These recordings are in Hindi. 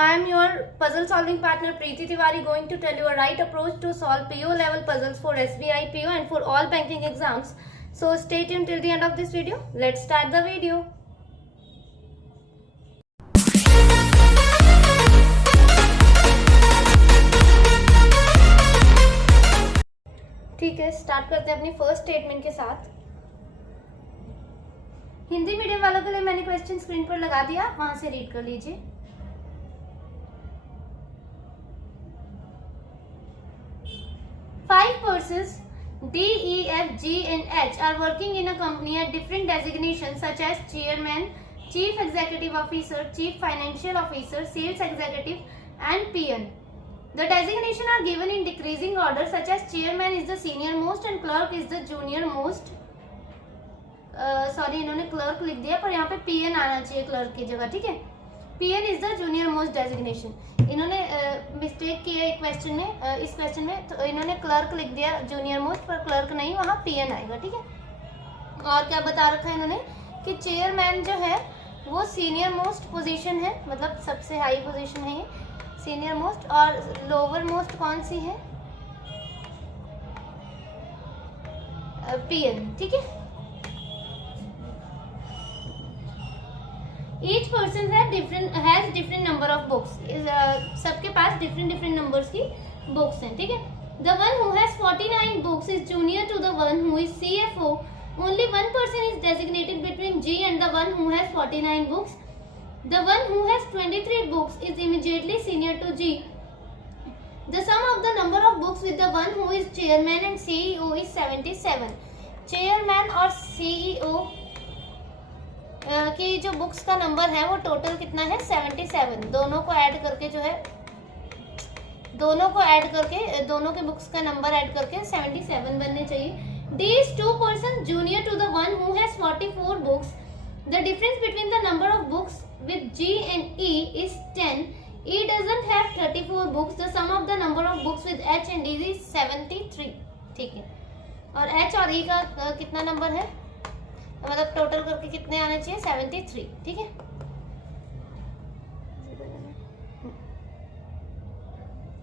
I am your puzzle solving partner Preeti Tiwari, going to tell you a right approach to solve PO level puzzles for SBI PO and for all banking exams. So stay tuned till the end of this video. Let's start the video. ठीक है, स्टार्ट करते हैं अपनी फर्स्ट स्टेटमेंट के साथ। हिंदी मीडियम वालों के लिए मैंने क्वेश्चन स्क्रीन पर लगा दिया, वहां से रीड कर लीजिए। 5 persons D, E, F, G and H are working in a company at different designations such as chairman, chief executive officer, chief financial officer, sales executive and PM. The designation are given in decreasing order such as chairman is the senior most and clerk is the junior most. Sorry इन्होंने क्लर्क लिख दिया पर यहाँ पे PN आना चाहिए क्लर्क की जगह, ठीक है। PN is the junior most designation. इन्होंने मिस्टेक की है क्वेश्चन में, इस क्वेश्चन में तो इन्होंने क्लर्क लिख दिया जूनियर मोस्ट, पर क्लर्क नहीं, वहाँ PN आएगा, ठीक है। और क्या बता रखा है इन्होंने कि चेयरमैन जो है वो सीनियर मोस्ट पोजीशन है, मतलब सबसे हाई पोजीशन है ये सीनियर मोस्ट, और लोअर मोस्ट कौन सी है, PN, ठीक है। Each person has different number of books. सबके पास different numbers की books हैं, ठीक है। The one who has 49 books is junior to the one who is CFO. Only one person is designated between G and the one who has 49 books. The one who has 23 books is immediately senior to G. The sum of the number of books with the one who is chairman and CEO is 77. Chairman और CEO कि जो बुक्स का नंबर है वो टोटल कितना है 77। दोनों को ऐड करके जो है, दोनों के बुक्स का नंबर ऐड करके 77 बनने चाहिए। D is 2 persons junior to the one who has 44 books. The difference between the number of books with G and E is 10. E doesn't have 34 books. The sum of the number of books with H and D is 73, ठीक है। और H और E का कितना नंबर है, मतलब टोटल करके कितने आने चाहिए 73, ठीक है।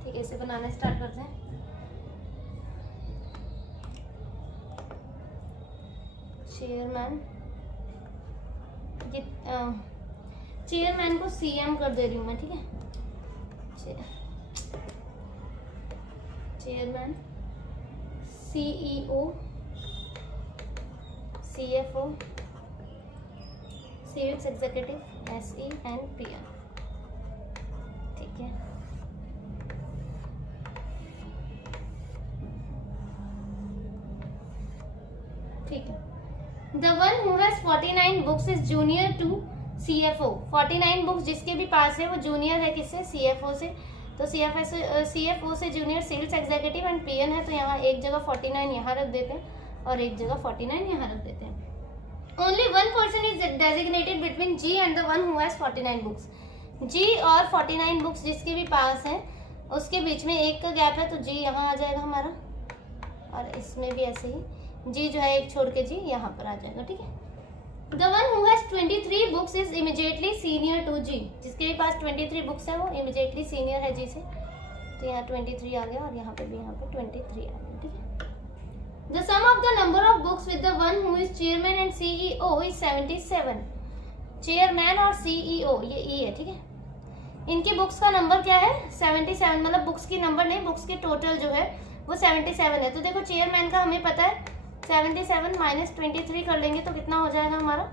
ठीक है, इसे बनाना स्टार्ट करते हैं। चेयरमैन को CM कर दे रही हूँ मैं, ठीक है। Chairman, CEO, CFO, sales executive, SE and PM, ठीक है। ठीक है। The one who has 49 books is junior to CFO. 49 books जिसके भी पास है वो जूनियर है किससे, CFO से। तो CFO से junior sales executive and PN है, तो यहाँ एक जगह 49 यहाँ रख देते हैं और एक जगह 49 यहाँ रख देते हैं। Only one person is designated between G and the one who has 49 books. G और 49 बुक्स जिसके भी पास हैं उसके बीच में एक का गैप है, तो G यहाँ आ जाएगा हमारा, और इसमें भी ऐसे ही G जो है एक छोड़ के G यहाँ पर आ जाएगा, ठीक है। The one who has 23 books is immediately senior to G. जिसके भी पास 23 बुक्स है वो immediately senior है G से, तो यहाँ 23 आ गया और यहाँ पे भी यहाँ पे 23 आ गया, ठीक है। The sum of the number of books with the one who is chairman and CEO is 77. Chairman और CEO ये E है, ठीक है। इनकी बुक्स का नंबर क्या है 77, मतलब बुक्स की नंबर नहीं, बुक्स के टोटल जो है वो 77 है। तो देखो चेयरमैन का हमें पता है 77 माइनस 23 कर लेंगे तो कितना हो जाएगा हमारा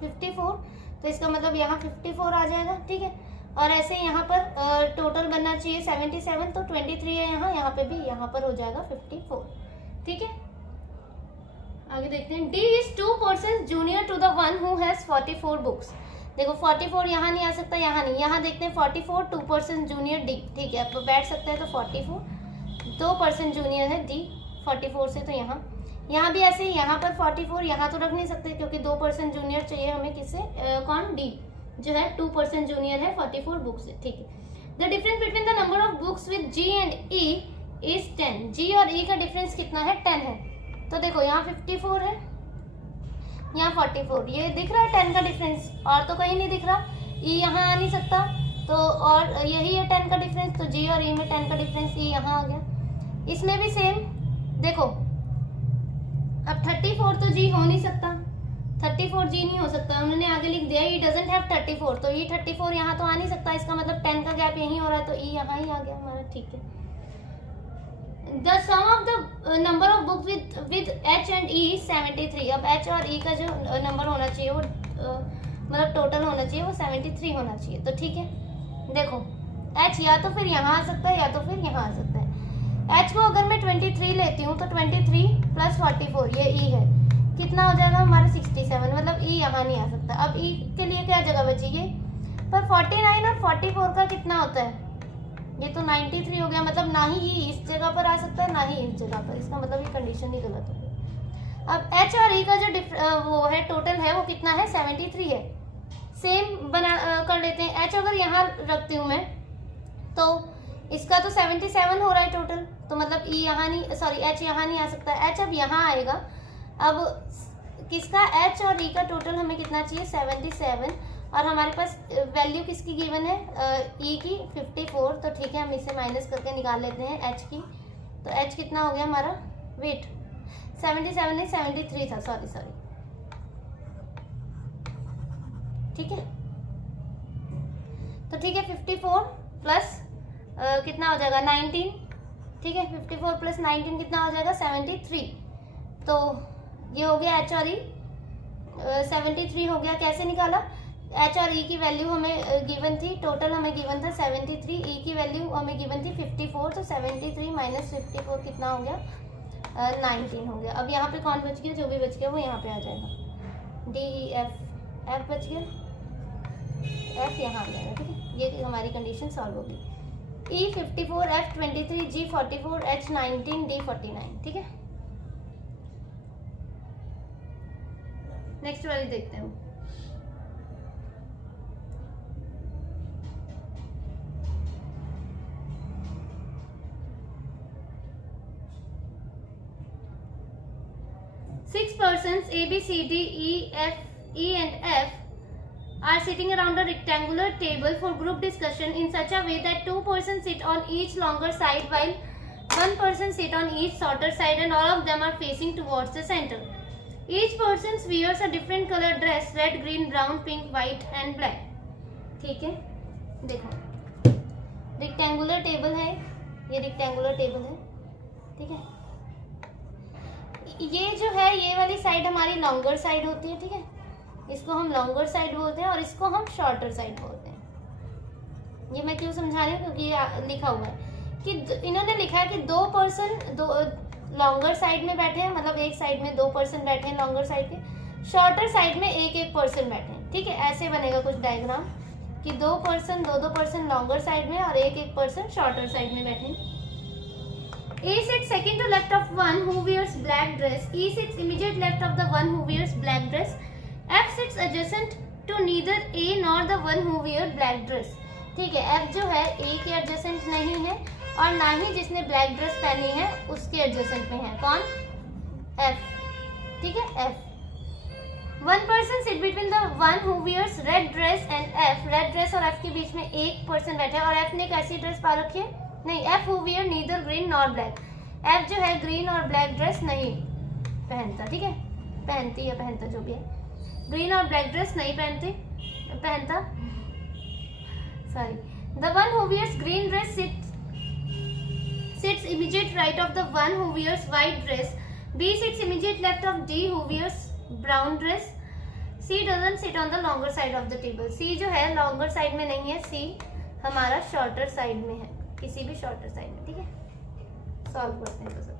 54, तो इसका मतलब यहाँ 54 आ जाएगा, ठीक है। और ऐसे यहाँ पर टोटल बनना चाहिए 77, तो 23 है यहाँ पे भी यहाँ पर हो जाएगा 54, ठीक है। आगे देखते हैं। D is 2 persons junior to the one who has 44 books. देखो 44 यहाँ नहीं आ सकता, यहाँ नहीं, यहाँ देखते हैं 44 2 persons junior D, ठीक है। अब बैठ सकता है तो 44 2 पर्सन जूनियर है D 44 से, तो यहाँ भी ऐसे ही, यहाँ पर 44 यहाँ तो रख नहीं सकते क्योंकि 2 पर्सन जूनियर चाहिए हमें, किससे, कौन, D जो है 2 पर्सन जूनियर है 44 बुक्स से, ठीक है। The difference between the number of books with G and E is 10। G और E का डिफरेंस कितना है 10 है, तो देखो यहाँ 54 है, यहाँ 44, ये दिख रहा है 10 का डिफरेंस, और तो कहीं नहीं दिख रहा। E यहाँ आ नहीं सकता, तो और यही है 10 का डिफरेंस, तो जी और ई में 10 का डिफरेंस, ई यहाँ आ गया। इसमें भी सेम देखो, अब 34 तो जी हो नहीं सकता, 34 जी नहीं हो सकता, उन्होंने आगे लिख दिया ई डजंट हैव 34, तो ई 34 यहाँ तो आ नहीं सकता, इसका मतलब 10 का गैप यहीं हो रहा है, तो ई यहाँ ही आ गया हमारा। ठीक है, the sum of the number of books with H and E 73। अब एच और ई का जो नंबर होना चाहिए वो मतलब टोटल होना चाहिए वो 73 होना चाहिए। तो ठीक है, देखो एच या तो फिर यहाँ आ सकता है या तो फिर यहाँ आ सकता है। एच को अगर मैं 23 लेती हूँ तो 23 प्लस 44 ये ई है, कितना हो जाएगा हमारा 67, मतलब ई यहाँ नहीं आ सकता। अब ई के लिए क्या जगह बची है, पर 49 और 44 का कितना होता है, ये तो 93 हो गया, मतलब ना ही ई इस जगह पर आ सकता है ना ही इस जगह पर, इसका मतलब ये कंडीशन ही गलत हो गई। अब एच और ई का जो वो है टोटल है वो कितना है, 73 है। सेम बना कर लेते हैं, एच अगर यहाँ रखती हूँ मैं तो इसका तो 77 हो रहा है टोटल, तो मतलब ई यहाँ नहीं, सॉरी एच यहाँ नहीं आ सकता, एच अब यहाँ आएगा। अब किसका, एच और ई का टोटल हमें कितना चाहिए, 77, और हमारे पास वैल्यू किसकी गिवन है, ई की 54, तो ठीक है हम इसे माइनस करके निकाल लेते हैं एच की। तो एच कितना हो गया हमारा, वेट 77 नहीं 73 था, सॉरी ठीक है। तो ठीक है 54 प्लस कितना हो जाएगा 19, ठीक है 54 प्लस 19 कितना हो जाएगा 73। तो ये हो गया एच और ई, 73 हो गया। कैसे निकाला, एच और ई की वैल्यू हमें गिवन थी, टोटल हमें गिवन था 73, ई की वैल्यू हमें गिवन थी 54, तो 73 माइनस 54 कितना हो गया 19 हो गया। अब यहाँ पे कौन बच गया, जो भी बच गया वो यहाँ पे आ जाएगा, डी ई एफ, एफ बच गया, एफ यहाँ आ जाएगा। ठीक है, ये हमारी कंडीशन सॉल्व होगी। ई 54, एफ 23, जी 44, एच 19, डी 49। ठीक है, नेक्स्ट वाली देखते हैं। Six persons A, B, C, D, E and F are sitting around a rectangular table for group discussion in such a way that two persons sit on each longer side while one person sit on each shorter side and all of them are facing towards the center. Each person wears a different color dress, red, green, brown, pink, white and black. ठीक है, देखो रेक्टेंगुलर टेबल है, ये रेक्टेंगुलर टेबल है। ठीक है, ये जो है ये वाली साइड हमारी लॉन्गर साइड होती है। ठीक है, इसको हम लॉन्गर साइड बोलते हैं और इसको हम शॉर्टर साइड बोलते हैं। ये मैं क्यों समझा रही हूँ, क्योंकि ये लिखा हुआ है कि इन्होंने लिखा है कि दो पर्सन दो लॉन्गर साइड में बैठे हैं, मतलब एक साइड में दो पर्सन बैठे हैं लॉन्गर साइड के, शॉर्टर साइड में एक एक पर्सन बैठे हैं। ठीक है, ऐसे बनेगा कुछ डायग्राम कि दो पर्सन लॉन्गर साइड में और एक एक पर्सन शॉर्टर साइड में बैठे हैं। A sits second to left of one who wears black dress. E sits immediate left of the one who wears black dress. F sits adjacent to neither A nor the one who wears black dress. ठीक है, F जो है A के adjacent नहीं है और ना ही जिसने black dress पहनी है उसके adjacent में है। कौन? F। ठीक है, F। One person sit between the one who wears red dress and F. Red dress और F के बीच में एक person बैठा है और F ने कैसी ड्रेस पा रखी है? नहीं, F who wear neither green nor black. F जो है ग्रीन और ब्लैक ड्रेस नहीं पहनता। ठीक है, पहनती या पहनता जो भी है, ग्रीन और ब्लैक ड्रेस नहीं पहनता। Sorry, the one who wears green dress sits immediate right of the one who wears white dress. B sits immediate left of D who wears brown dress. C doesn't sit on the longer side of the table. C जो है longer side में नहीं है, C हमारा shorter side में है, किसी भी शॉर्टर साइड में। ठीक है, सॉल्व करते हैं तो सब।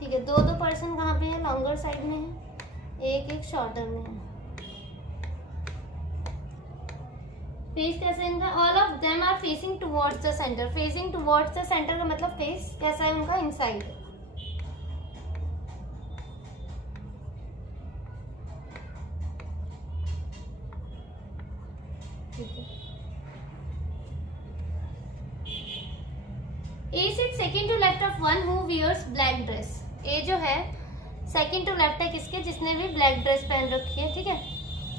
ठीक है, दो पर्सन कहाँ पे है, लॉन्गर साइड में है, एक एक शॉर्टर में है। फेस कैसे इनका, all of them are facing towards the centre. Facing towards the centre का मतलब फेस कैसा है उनका, इनसाइड। ठीक है। A sit second to left of one who wears black dress. A जो है सेकंड टू लेफ्ट है किसके, जिसने भी ब्लैक ड्रेस पहन रखी है, ठीक है।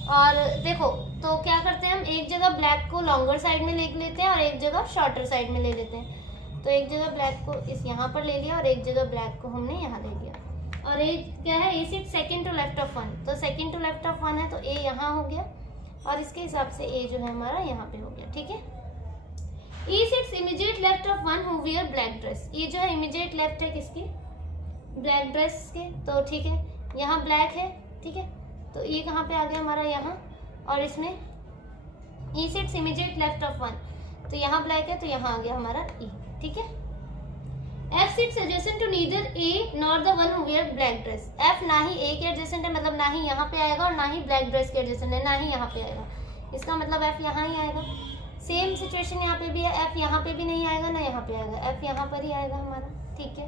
और देखो तो क्या करते हैं हम, एक जगह ब्लैक को लॉन्गर साइड में ले लेते हैं और एक जगह शॉर्टर साइड में ले लेते हैं। तो एक जगह ब्लैक को इस यहाँ पर ले लिया और एक जगह ब्लैक को हमने यहाँ ले लिया। और एक क्या है, A sit second to left of one, तो second to left of one है तो ए यहाँ हो गया और इसके हिसाब से ए जो है हमारा यहाँ पे हो गया, ठीक है। E sits immediate left of one who wear black dress. ये जो है इमीडिएट लेफ्ट है किसकी, ब्लैक ड्रेस के, तो ठीक है यहाँ ब्लैक है, ठीक है। तो ये कहाँ पे आ गया हमारा, यहाँ। और इसमें E sits immediate left of one, तो यहाँ ब्लैक है तो यहाँ आ गया हमारा ई, ठीक है। F sits adjacent to neither A nor the one who wear black dress. F ना ही ए के एडजेसेंट है, मतलब ना ही यहाँ पे आएगा और ना ही ब्लैक ड्रेस के एडजेसेंट है, ना ही यहाँ पे आएगा। इसका मतलब एफ यहाँ ही आएगा। सेम सिचुएशन यहाँ पे भी है, एफ यहाँ पे भी नहीं आएगा ना यहाँ पे आएगा, एफ यहाँ पर ही आएगा हमारा, ठीक है।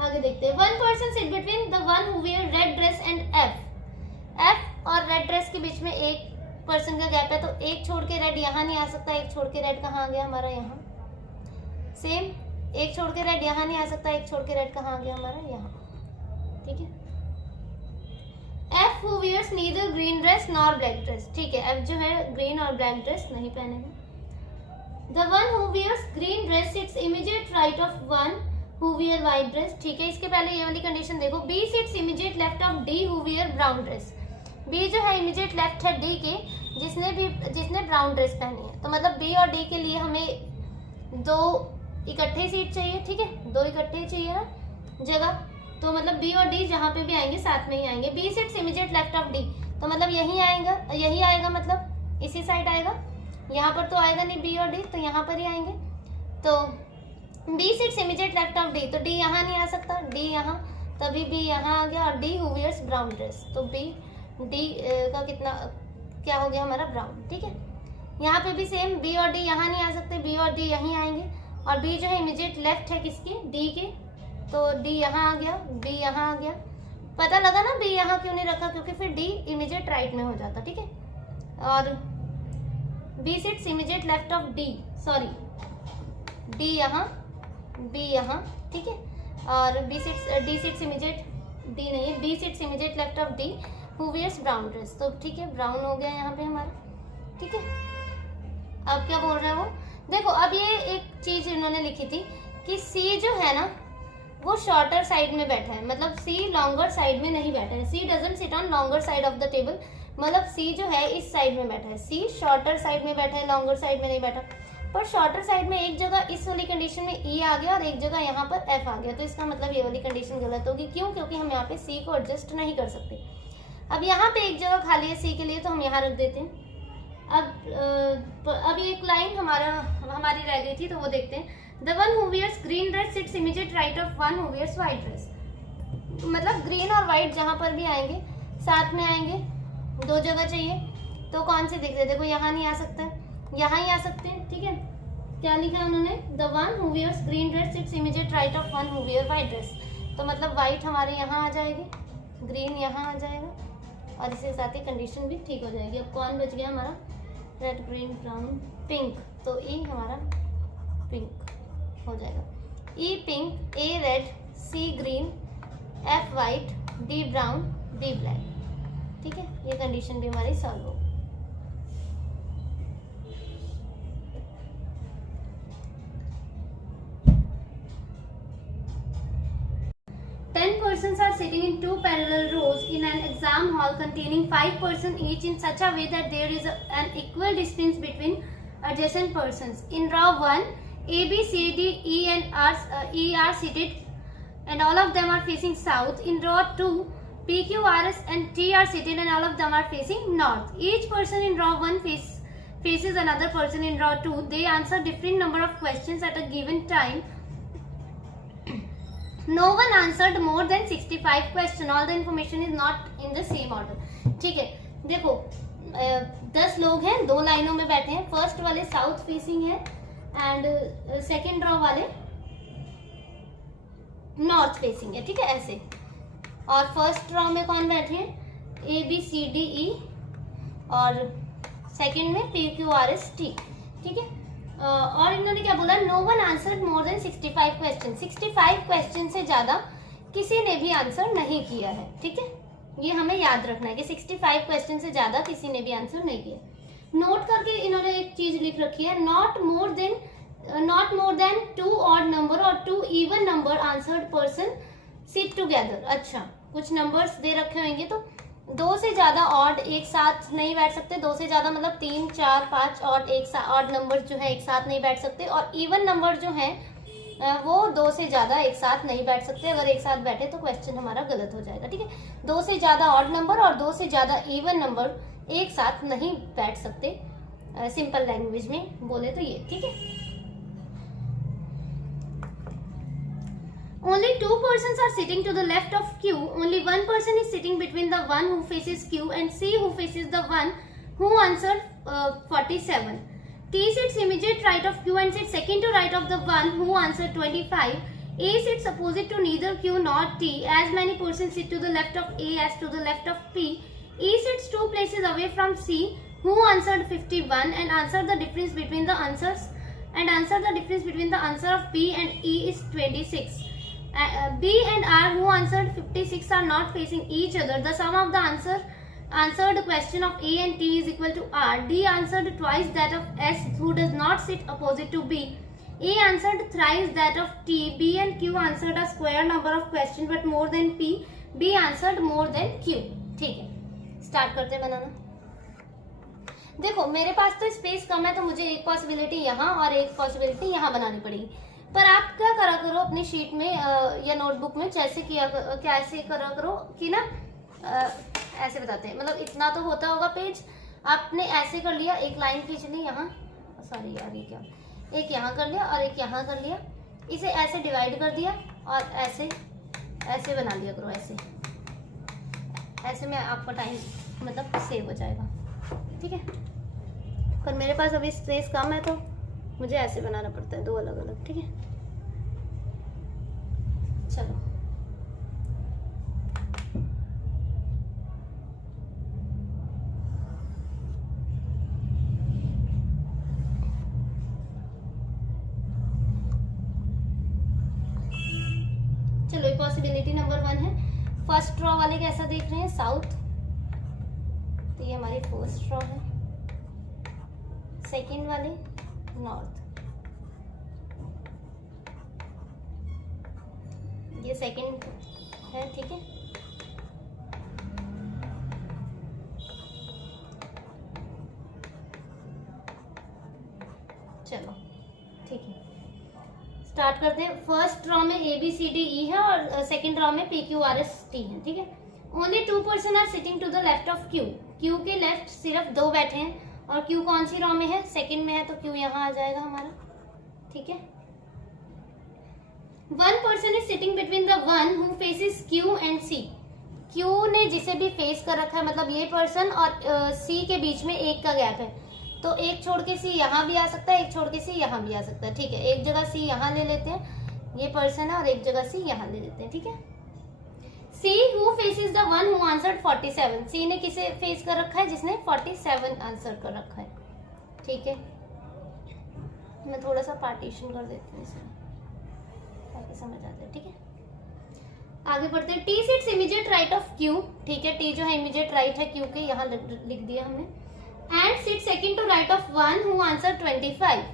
आगे देखते हैं। One person sit between the one who wear red dress and F. F और रेड ड्रेस के बीच में एक पर्सन का गैप है, तो एक छोड़ के रेड यहाँ नहीं आ सकता, एक छोड़ के रेड कहाँ आ गया हमारा, यहाँ। सेम एक छोड़ के रेड यहाँ नहीं आ सकता, एक छोड़ के रेड कहाँ आ गया हमारा, यहाँ, ठीक है। F who wears neither green dress nor black dress, ठीक है। एफ जो है ग्रीन और ब्लैक ड्रेस नहीं पहनेगा। The one who wears green dress sits immediate right of one who wear white dress, ठीक है। इसके पहले ये वाली कंडीशन देखो, B sits immediate left of D who wear brown dress. B जो है इमीडिएट लेफ्ट है डी के, जिसने ब्राउन ड्रेस पहनी है। तो मतलब बी और डी के लिए हमें दो इकट्ठे सीट चाहिए, ठीक है, दो इकट्ठे चाहिए ना जगह। तो मतलब बी और डी जहाँ पे भी आएंगे साथ में ही आएंगे। B sits immediate left of D, तो मतलब यही आएगा, यही आएगा, मतलब इसी साइड आएगा। यहाँ पर तो आएगा नहीं बी और डी, तो यहाँ पर ही आएंगे। तो B sits immediate left of D, तो डी यहाँ नहीं आ सकता, डी यहाँ, तभी बी यहाँ आ गया। और D who wears brown dress, तो बी डी का कितना क्या हो गया हमारा, ब्राउन, ठीक है। यहाँ पे भी सेम, बी और डी यहाँ नहीं आ सकते, बी और डी यहीं आएंगे। और बी जो है इमीडिएट लेफ्ट है किसके, डी के, तो डी यहाँ आ गया, बी यहाँ आ गया। पता लगा ना बी यहाँ क्यों नहीं रखा, क्योंकि फिर डी इमीडिएट राइट में हो जाता, ठीक है। और B sits immediate left of D, sorry D यहाँ, बी यहाँ, ठीक है। और डी सिट्स इमीडिएट, डी नहीं है, B sits immediate left of D who wears brown dress, तो ठीक है ब्राउन हो गया यहाँ पे हमारा, ठीक है। अब क्या बोल रहे हैं वो, देखो अब ये एक चीज इन्होंने लिखी थी कि सी जो है ना वो शॉर्टर साइड में बैठा है, मतलब सी लॉन्गर साइड में नहीं बैठा है। C doesn't sit on longer side of the table, मतलब सी जो है इस साइड में बैठा है, सी शॉर्टर साइड में बैठा है, लॉन्गर साइड में नहीं बैठा। पर शॉर्टर साइड में एक जगह इस वाली कंडीशन में ई आ गया और एक जगह यहाँ पर एफ आ गया, तो इसका मतलब ये वाली कंडीशन गलत होगी। क्यों, क्योंकि हम यहाँ पे सी को एडजस्ट नहीं कर सकते। अब यहाँ पे एक जगह खाली है सी के लिए, तो हम यहाँ रख देते हैं। अब एक लाइन हमारी रह गई थी, तो वो देखते हैं। The one who wears green dress sits immediate right of one who wears white dress, मतलब ग्रीन और व्हाइट जहाँ पर भी आएंगे साथ में आएंगे, दो जगह चाहिए, तो कौन से दिख रहे, देखो यहाँ नहीं आ सकता है, यहाँ ही आ सकते हैं, ठीक है। क्या लिखा है उन्होंने, the one who wears green dress sits immediate right of one who wear white dress, तो मतलब व्हाइट हमारे यहाँ आ जाएगी, ग्रीन यहाँ आ जाएगा, और इसके साथ ही कंडीशन भी ठीक हो जाएगी। अब कौन बच गया हमारा, रेड ग्रीन ब्राउन पिंक, तो ई हमारा पिंक हो जाएगा। E pink, A red, C green, F white, D brown, D black, ठीक है। ये कंडीशन भी हमारी सॉल्व हो। Persons are sitting in two parallel rows in an exam hall containing 5 persons each in such a way that there is an equal distance between adjacent persons. In row 1, A, B, C, D, E and E are seated and all of them are facing south. In row 2, P, Q, R, S and T are seated and all of them are facing north. Each person in row 1 faces another person in row 2. They answer different number of questions at a given time. No one answered more than 65 questions. All the information is not in the same order. ठीक है, देखो 10 लोग हैं, दो लाइनों में बैठे हैं। फर्स्ट वाले साउथ फेसिंग है एंड सेकेंड रो वाले नॉर्थ फेसिंग है, ठीक है ऐसे। और फर्स्ट रो में कौन बैठे हैं, A B C D E, और सेकंड में PQRST, ठीक है। और इन्होंने क्या बोला, no one answered more than 65 question. 65 question से ज्यादा किसी ने भी आंसर नहीं किया है, ठीक है। ये हमें याद रखना है कि 65 क्वेश्चन से ज्यादा किसी ने भी आंसर नहीं किया। नोट करके इन्होंने एक चीज लिख रखी है, not more than 2 odd number और 2 even number answered person sit together. अच्छा, कुछ नंबर्स दे रखे होंगे तो 2 से ज्यादा ऑड एक साथ नहीं बैठ सकते। 2 से ज्यादा मतलब 3, 4, 5 ऑड ऑड नंबर जो है एक साथ नहीं बैठ सकते। और इवन नंबर जो है वो 2 से ज्यादा एक साथ नहीं बैठ सकते। अगर एक साथ बैठे तो क्वेश्चन हमारा गलत हो जाएगा, ठीक है। 2 से ज्यादा ऑड नंबर और 2 से ज्यादा इवन नंबर एक साथ नहीं बैठ सकते, सिंपल लैंग्वेज में बोले तो ये, ठीक है। Only 2 persons are sitting to the left of Q. Only 1 person is sitting between the one who faces Q and C who faces the one who answered 47. T sits immediate right of Q and sits second to right of the one who answered 25. A sits opposite to neither Q nor T. As many persons sit to the left of A as to the left of P. E sits 2 places away from C who answered 51 and answered the difference between the answers of P and E is 26. B and R who answered 56 are not facing each other. The sum of the answered question of A and T is equal to R. D answered twice that of S who does not sit opposite to B. A answered thrice that of T. B and Q answered a square number of questions but more than P. B answered more than Q. ठीक है, स्टार्ट करते हैं बनाना। देखो मेरे पास तो स्पेस कम है तो मुझे एक पॉसिबिलिटी यहाँ और एक पॉसिबिलिटी यहाँ बनानी पड़ेगी। पर आप क्या करा करो अपनी शीट में या नोटबुक में कैसे करा करो कि ना ऐसे बताते हैं, मतलब इतना तो होता होगा पेज, आपने ऐसे कर लिया, एक लाइन खींच ली यहाँ, सॉरी यार ये क्या, एक यहाँ कर लिया और एक यहाँ कर लिया, इसे ऐसे डिवाइड कर दिया और ऐसे ऐसे बना लिया करो, ऐसे में आपका टाइम मतलब सेव हो जाएगा, ठीक है। पर मेरे पास अभी स्पेस कम है तो मुझे ऐसे बनाना पड़ता है, 2 अलग अलग, ठीक है। चलो ये पॉसिबिलिटी नंबर 1 है। फर्स्ट ड्रॉ वाले कैसा देख रहे हैं, साउथ, तो ये हमारी फर्स्ट ड्रॉ है। सेकंड वाले नॉर्थ, ये सेकंड है, ठीक है। चलो ठीक है, स्टार्ट करते हैं। फर्स्ट ड्रॉ में ABCDE है और सेकंड ड्रॉ में PQRST है, ठीक है। Only 2 person are sitting to the left of Q। Q के लेफ्ट सिर्फ 2 बैठे हैं और Q कौन सी रो में है, सेकंड में है, तो Q यहाँ आ जाएगा हमारा, ठीक है। 1 person is sitting between the one who faces Q and C। Q ने जिसे भी फेस कर रखा है, मतलब ये पर्सन और C के बीच में 1 का गैप है, तो 1 छोड़ के C यहाँ भी आ सकता है, 1 छोड़ के C यहाँ भी आ सकता है, ठीक है। एक जगह C यहाँ ले लेते हैं, ये पर्सन है, और एक जगह C यहाँ ले लेते हैं, ठीक है। C who faces the one who answered 47। C ने किसे फेस कर रखा है, जिसने 47 आंसर कर रखा है, ठीक है। मैं थोड़ा सा पार्टीशन कर देती हूँ इसमें ताकि समझ आ जाए, ठीक है। आगे बढ़ते हैं। T sits immediate right of Q, ठीक है। T जो है इमीडिएट राइट है Q के, यहाँ लिख दिया हमने। And sits second to right of one who answered 25।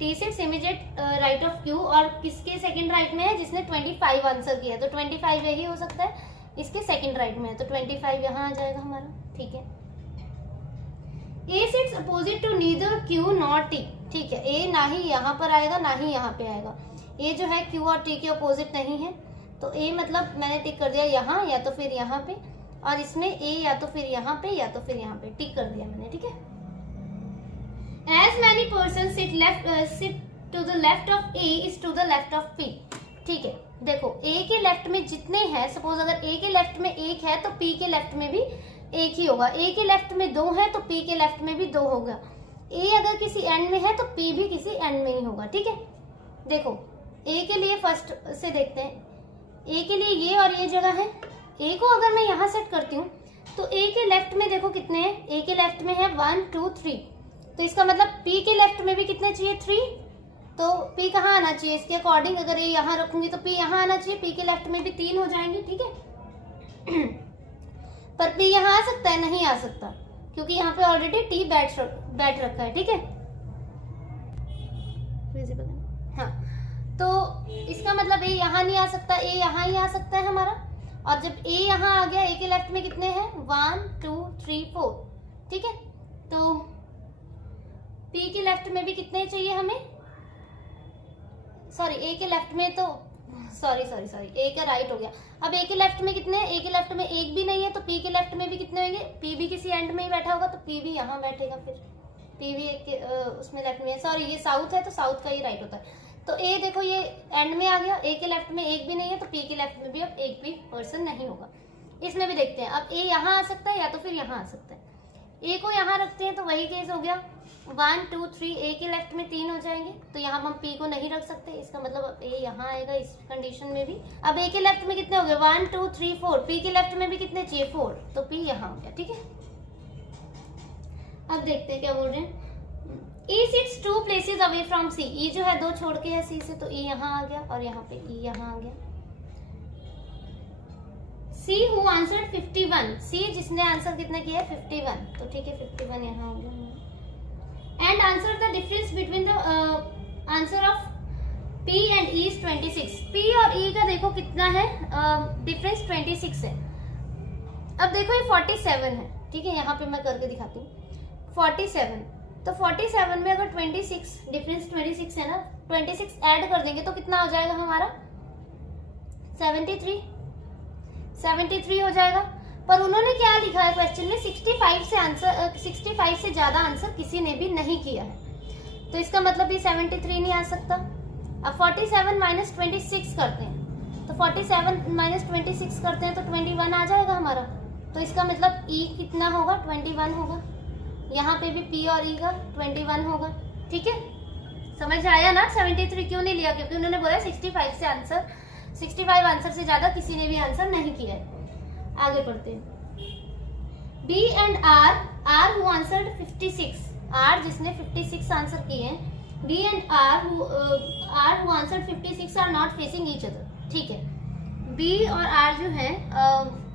T sits immediate right of Q और किसके सेकंड राइट में है, जिसने 25 आंसर किया, तो 25 यही हो सकता है, इसके सेकंड राइट में है, तो 25 यहाँ आ जाएगा हमारा, ठीक है। A sits opposite to neither Q nor T, ठीक है। A ना ही यहाँ पर आएगा ना ही यहाँ पे आएगा, A जो है Q और T के अपोजिट नहीं है, तो A मतलब मैंने टिक कर दिया यहाँ या तो फिर यहाँ पे, और इसमें A या तो फिर यहाँ पे या तो फिर यहाँ पे टिक कर दिया मैंने, ठीक है। As many persons sit to the left of A is to the left of P, ठीक है। देखो A के लेफ्ट में जितने हैं, सपोज अगर A के लेफ्ट में 1 है तो P के लेफ्ट में भी 1 ही होगा। A के लेफ्ट में 2 है तो P के लेफ्ट में भी 2 होगा। A अगर किसी एंड में है तो P भी किसी एंड में ही होगा, ठीक है। देखो A के लिए फर्स्ट से देखते हैं, A के लिए ये और ये जगह है। A को अगर मैं यहाँ सेट करती हूँ तो ए के लेफ्ट में देखो कितने हैं, ए के लेफ्ट में है 1 2 3, तो इसका मतलब पी के लेफ्ट में भी कितने चाहिए 3, तो पी कहाँ आना चाहिए इसके अकॉर्डिंग, अगर ये यहाँ रखूंगी तो पी यहाँ आना चाहिए, पी के लेफ्ट में भी 3 हो जाएंगे, ठीक है। पर पी यहाँ आ सकता है, नहीं आ सकता, क्योंकि यहाँ पे ऑलरेडी टी बैठ रखा है, ठीक है। हाँ, तो इसका मतलब ए यहाँ नहीं आ सकता, ए यहाँ ही आ सकता है हमारा, और जब ए यहाँ आ गया, ए के लेफ्ट में कितने हैं 1 2 3 4, ठीक है। तो पी के लेफ्ट में भी कितने चाहिए हमें, सॉरी ए के लेफ्ट में तो सॉरी ए का राइट हो गया। अब ए के लेफ्ट में कितने हैं, ए के लेफ्ट में एक भी नहीं है, तो पी के लेफ्ट में भी कितने होंगे, पी भी किसी एंड में ही बैठा होगा, तो पी भी यहाँ बैठेगा, फिर पी भी एक उसमें लेफ्ट में है, सॉरी ये साउथ है तो साउथ का ही राइट होता है। तो ए देखो ये एंड में आ गया, ए के लेफ्ट में एक भी नहीं है, तो पी के लेफ्ट में भी अब एक भी पर्सन नहीं होगा। इसमें भी देखते हैं, अब ए यहाँ आ सकता है या तो फिर यहाँ आ सकता है। ए को यहाँ रखते हैं तो वही केस हो गया 1 2 3, ए के लेफ्ट में 3 हो जाएंगे, तो यहाँ हम पी को नहीं रख सकते, इसका मतलब अब ए यहाँ आएगा इस कंडीशन में भी। अब ए के लेफ्ट में कितने हो गए 1 2 3 4, पी के लेफ्ट में भी कितने चाहिए 4, तो पी यहाँ हो गया, ठीक है। अब देखते हैं क्या बोल रहे हैं। E sits 2 places away from C, E जो है 2 छोड़ के है C से, तो E यहाँ आ गया और यहाँ पे E यहाँ आ गया। C who answered 51, C जिसने आंसर कितना किया है 51, तो ठीक है 51 यहाँ हो गया। And answer the difference between the answer of P and E is 26, P और E का देखो कितना है डिफरेंस 26 है। अब देखो ये 47 है, ठीक है, यहाँ पे मैं करके दिखाती हूँ 47, तो 47 में अगर 26 डिफरेंस 26 है ना, 26 ऐड कर देंगे तो कितना हो जाएगा हमारा 73 हो जाएगा। पर उन्होंने क्या लिखा है क्वेश्चन में 65 से ज्यादा आंसर किसी ने भी नहीं किया है, तो इसका मतलब ये 73 नहीं आ सकता। अब 47 माइनस 26 करते हैं, तो 47 माइनस 26 करते हैं तो 21 आ जाएगा हमारा, तो इसका मतलब E कितना होगा 21 होगा, यहाँ पे भी P और E का 21 होगा, ठीक है। समझ आया ना 73 क्यों नहीं लिया, क्योंकि उन्होंने बोला 65 आंसर से ज्यादा किसी ने भी आंसर नहीं किया है। आगे पढ़ते हैं। B and R who answered 56, R जिसने 56 आंसर किए हैं, B and R who answered 56 are not facing each other, ठीक है। B और R जो है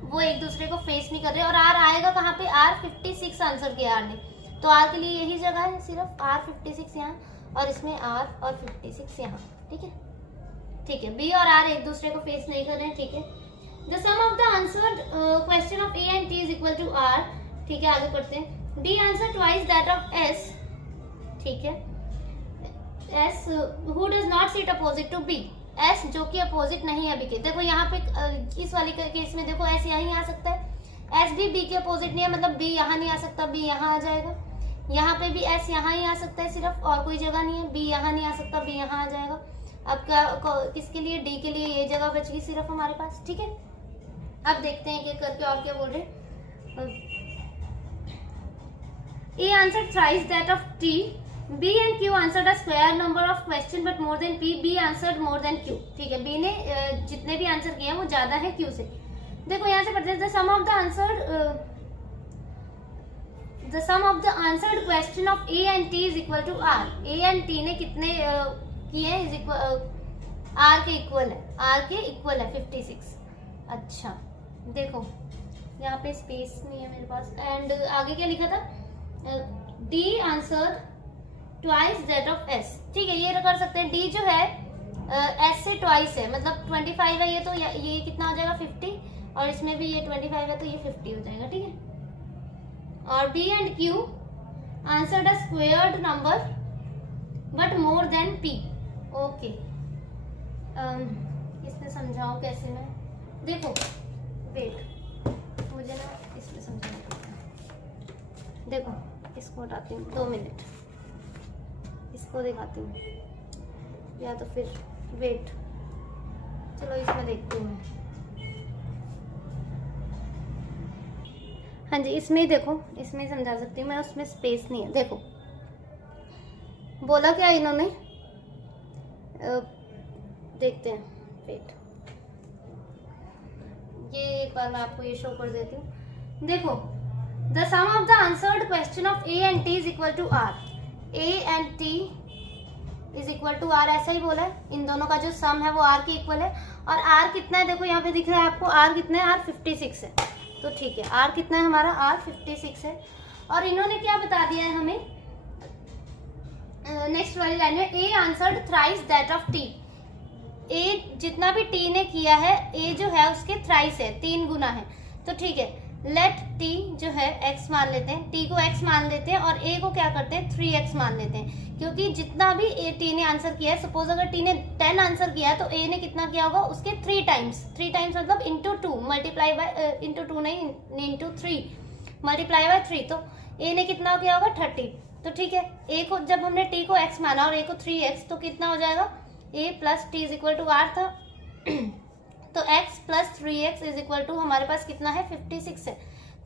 वो एक दूसरे को फेस नहीं कर रहे, और R आएगा कहाँ पे, R 56 आंसर किया R ने, तो R के लिए यही जगह है सिर्फ, R 56 यहाँ और इसमें R और 56 यहाँ, ठीक है। ठीक है, B और R एक दूसरे को फेस नहीं कर रहे हैं, ठीक है। The sum of the answered question of A and T is equal to R, ठीक है। आगे पढ़ते हैं। D answer twice that of S, ठीक है। S who does not sit opposite to B, S जो कि अपोजिट नहीं है B के। देखो यहाँ पे इस वाली केस में देखो S यहाँ ही आ सकता है, S भी B के अपोजिट नहीं है, मतलब B यहाँ नहीं आ सकता, B यहाँ आ जाएगा। यहाँ पे भी S यहाँ ही आ सकता है सिर्फ, और कोई जगह नहीं है, B यहाँ नहीं आ सकता, B यहाँ आ जाएगा। अब क्या किसके लिए, D के लिए ये जगह बच गई सिर्फ हमारे पास, ठीक है। अब देखते हैं एक करके और क्या बोल रहे हैं। A answered thrice that of T, B and Q answered a square number of question but more than P, B answered more than Q, ठीक है। B ने जितने भी आंसर किए हैं वो ज्यादा है Q से। देखो यहाँ से पढ़ते हैं, the sum of the answered question of A and T is equal to R, A and T ने कितने किए हैं, R के इक्वल है, R के इक्वल है 56। अच्छा देखो यहाँ पे स्पेस नहीं है मेरे पास, एंड आगे क्या लिखा था, D answer twice that of S, ठीक है। ये कर सकते हैं, D जो है S से ट्वाइस है, मतलब 25 है ये, तो ये कितना हो जाएगा 50, और इसमें भी ये 25 है तो ये 50 हो जाएगा, ठीक है। और B and Q answered a squared number but more than P, okay. इसमें समझाऊं कैसे मैं, देखो वेट, मुझे ना इसमें समझाना पड़ता है। देखो इसको हटाती हूँ, 2 मिनट, इसको दिखाती हूँ, या तो फिर वेट, चलो इसमें देखती हूँ मैं। हाँ जी, इसमें देखो, इसमें समझा सकती हूँ मैं, उसमें स्पेस नहीं है। देखो बोला क्या इन्होंने, देखते हैं, वेट, ये एक बार मैं आपको ये शो कर देती हूँ। देखो the sum of the answered question of A and T is equal to R, A and T is equal to R, ऐसा ही बोला है। इन दोनों का जो सम है वो आर के इक्वल है। और आर कितना है, देखो यहाँ पे दिख रहा है आपको, आर कितना है, आर 56 है। तो ठीक है, आर कितना है हमारा, आर 56 है। और इन्होंने क्या बता दिया है हमें नेक्स्ट वाली लाइन में, A answered thrice that of T. A जितना भी टी ने किया है, ए जो है उसके थ्राइस है, 3 गुना है। तो ठीक है, लेट टी जो है x मान लेते हैं, टी को x मान लेते हैं और a को क्या करते हैं 3x मान लेते हैं, क्योंकि जितना भी टी ने आंसर किया है, सपोज अगर टी ने 10 आंसर किया है तो a ने कितना किया होगा, उसके 3 टाइम्स मतलब इंटू 2 मल्टीप्लाई बाय, इंटू 2 नहीं, इंटू 3 मल्टीप्लाई बाय 3, तो a ने कितना किया होगा 30। तो ठीक है, a को जब हमने t को x माना और a को 3x, तो कितना हो जाएगा, a plus T is equal to R था। तो x plus 3x is equal to हमारे पास कितना है 56 है।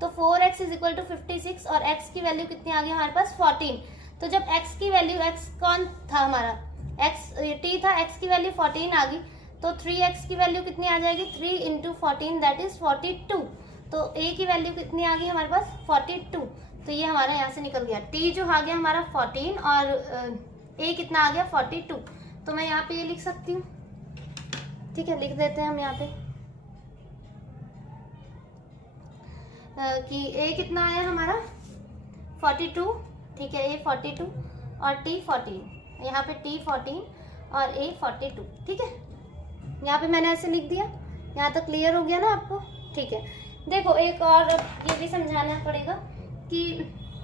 तो 4x इज इक्वल टू 56 और x की वैल्यू कितनी आ गई हमारे पास 14। तो जब x की वैल्यू, x कौन था हमारा, x t था, x की वैल्यू 14 आ गई, तो 3x की वैल्यू कितनी आ जाएगी, 3 इंटू 14 दैट इज 42। तो a की वैल्यू कितनी आ गई हमारे पास 42। तो ये हमारा यहाँ से निकल गया, t जो आ गया हमारा 14 और a कितना आ गया 42। तो मैं यहाँ पे ये लिख सकती हूँ, ठीक है, लिख देते हैं हम यहाँ पे कि a कितना आया हमारा 42, ठीक है, a 42 और t 14, यहाँ पे t 14 और a 42, ठीक है। यहाँ पे मैंने ऐसे लिख दिया, यहाँ तक क्लियर हो गया ना आपको, ठीक है। देखो एक और ये भी समझाना पड़ेगा कि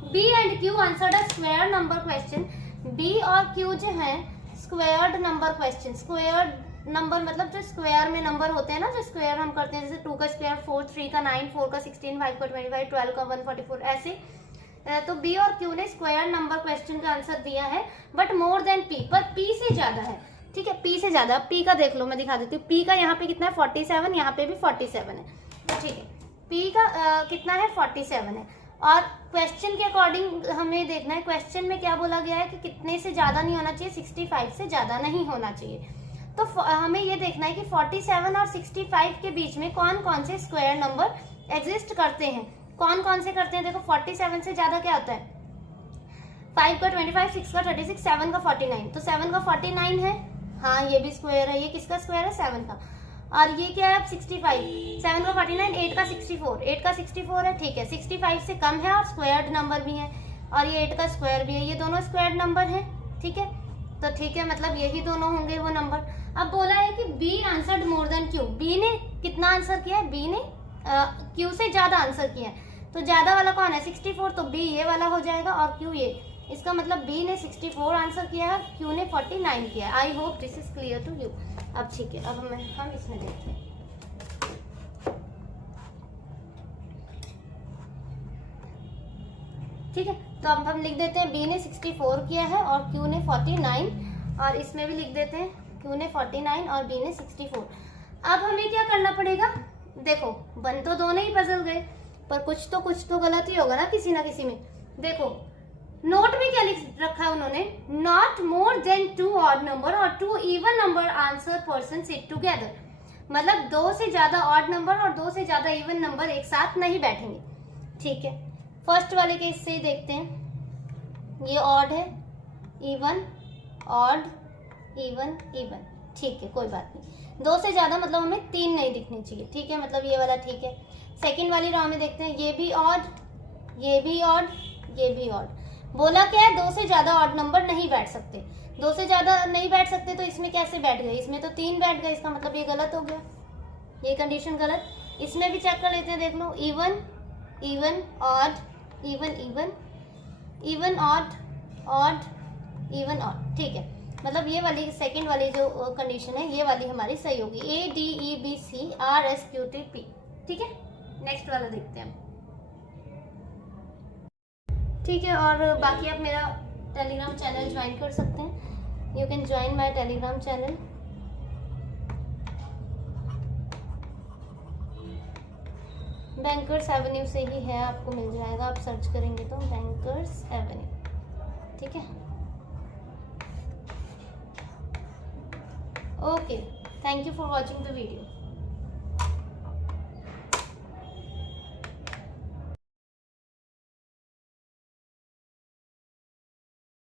b and q answered a square number question. b और q जो है squared number question, squared number मतलब जो स्क्वायर में नंबर होते हैं ना, जो स्क्वायर हम करते हैं, जैसे 2 का स्क्वायर 4, 3 का 9, 4 का 16, 5 का 25, 12 का 144, ऐसे। तो बी और क्यू ने स्क्वायर नंबर क्वेश्चन का आंसर दिया है, बट मोर देन पी, पर पी से ज्यादा है, ठीक है, पी से ज्यादा। पी का देख लो, मैं दिखा देती हूँ, पी का यहाँ पे कितना है 47, यहाँ पे भी 47 है, ठीक है, पी का कितना है 47 है। और क्वेश्चन के अकॉर्डिंग हमें देखना है, क्वेश्चन में क्या बोला गया है कि कितने से ज्यादा नहीं होना चाहिए, 65 से ज्यादा नहीं होना चाहिए। तो हमें ये देखना है कि 47 और 65 के बीच में कौन कौन से स्क्वायर नंबर एग्जिस्ट करते हैं, कौन कौन से करते हैं। देखो 47 से ज्यादा क्या होता है, 5 का 25, 6 का 36, 7 का 49, तो 7 का 49 है, हाँ ये भी स्क्वायर है। ये किसका स्क्वायर है, 7 का। और ये क्या है अब 65, 7 का 49, 8 का 64, 8 का 64 है, ठीक है, 65 से कम है और स्क्वायर्ड नंबर भी है, और ये 8 का स्क्वायर भी है, ये दोनों स्क्वायर्ड नंबर है, ठीक है। तो ठीक है, मतलब यही दोनों होंगे वो नंबर। अब बोला है कि B answered more then Q, B ने कितना आंसर किया है, B ने Q से ज्यादा आंसर किया है। तो ज्यादा वाला कौन है 64, तो B ये वाला हो जाएगा और Q ये, इसका मतलब B ने 64 आंसर किया है, Q ने 49 किया है। I hope this is clear to you. अब ठीक है, अब हम इसमें देखते हैं, ठीक है। तो अब हम लिख देते हैं B ने 64 किया है और Q ने 49, और इसमें भी लिख देते हैं Q ने 49 और B ने 64। अब हमें क्या करना पड़ेगा, देखो बन तो दोनों ही पजल गए, पर कुछ तो गलत ही होगा ना किसी में। देखो नोट में क्या लिख रखा है उन्होंने, not more than 2 odd number और 2 even number answer person sit together, मतलब 2 से ज्यादा ऑड नंबर और 2 से ज्यादा इवन नंबर एक साथ नहीं बैठेंगे, ठीक है। फर्स्ट वाले केस से ही देखते हैं, ये ऑड है, इवन, ऑड, इवन, इवन, ठीक है, कोई बात नहीं। 2 से ज्यादा मतलब हमें 3 नहीं दिखनी चाहिए, ठीक है, मतलब ये वाला ठीक है। सेकंड वाली रो में देखते हैं, ये भी ऑड, ये भी ऑड, ये भी ऑड। बोला क्या है, 2 से ज्यादा ऑड नंबर नहीं बैठ सकते, 2 से ज्यादा नहीं बैठ सकते, तो इसमें कैसे बैठ गए, इसमें तो 3 बैठ गए, इसका मतलब ये गलत हो गया, ये कंडीशन गलत। इसमें भी चेक कर लेते हैं, देख लो, even, even, odd, even, even, even, odd, odd, even, odd, ठीक है। मतलब ये वाली सेकंड वाली जो कंडीशन है, ये वाली हमारी सही होगी, A D E B C R S Q T P, ठीक है। नेक्स्ट वाला देखते हैं, ठीक है। और बाकी आप मेरा टेलीग्राम चैनल ज्वाइन कर सकते हैं, you can join my Telegram channel. Bankers Avenue से ही है, आपको मिल जाएगा, आप सर्च करेंगे तो बैंकर्स एवेन्यू, ठीक है। Okay, thank you for watching the video.